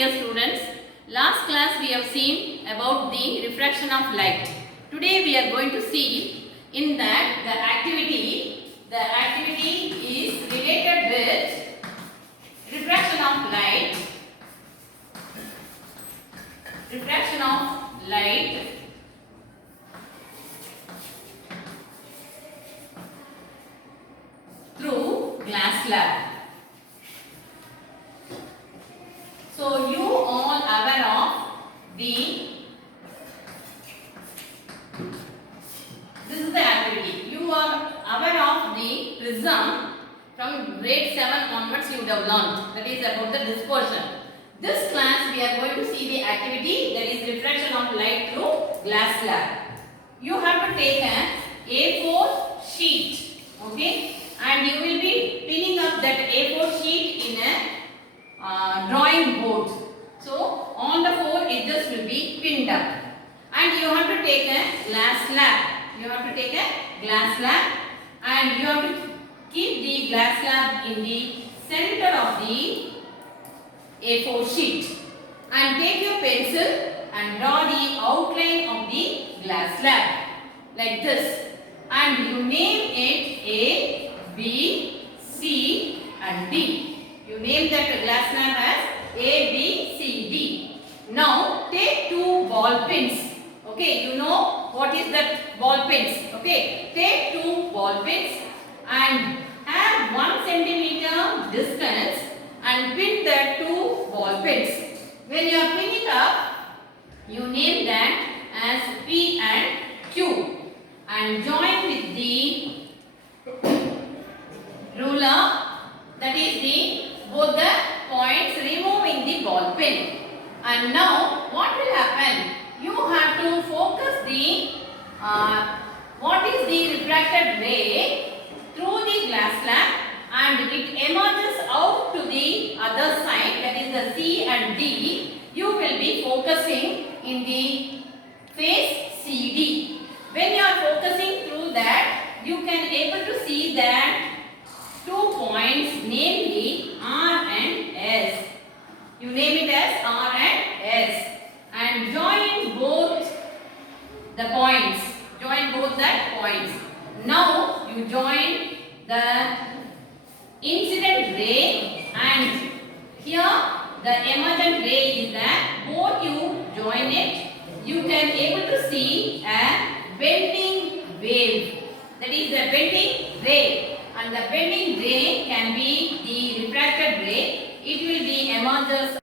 dear students. Last class we have seen about the refraction of light. Today we are going to see in that the activity is related with refraction of light. Refraction of light through glass slab. So you all aware of this is the activity. You are aware of the prism from grade 7 onwards you would have learned. That is about the dispersion. This class we are going to see the activity, that is refraction of light through glass slab. You have to take an A4 sheet, okay, and you will be pinning up that A4 sheet in a drawing board. So on the four edges will be pinned up, and you have to take a glass slab. You have to take a glass slab, and you have to keep the glass slab in the center of the A4 sheet, and take your pencil and draw the outline of the glass slab like this, and you name it A, B, C and D. You name that glass slab as A, B, C, D. Now take two ball pins. Okay, you know what is that ball pins. Okay, take two ball pins and have 1 centimeter distance and pin the two ball pins. When you are pinning up, you name that as P and Q and join with the ruler, that is the both the points, removing the ball pin. And now what will happen? You have to focus the what is the refracted ray through the glass slab, and it emerges out to the other side, that is the C and D. You will be focusing in the face CD. When you are focusing through that, you can able to see that 2 points, namely R and S. You name it as R and S, and join both the points. Join both the points. Now you join the incident ray, and here the emergent ray is that both you join it. You can able to see a bending wave. That is the bending ray. And the bending ray can be the refracted ray. It will be emerges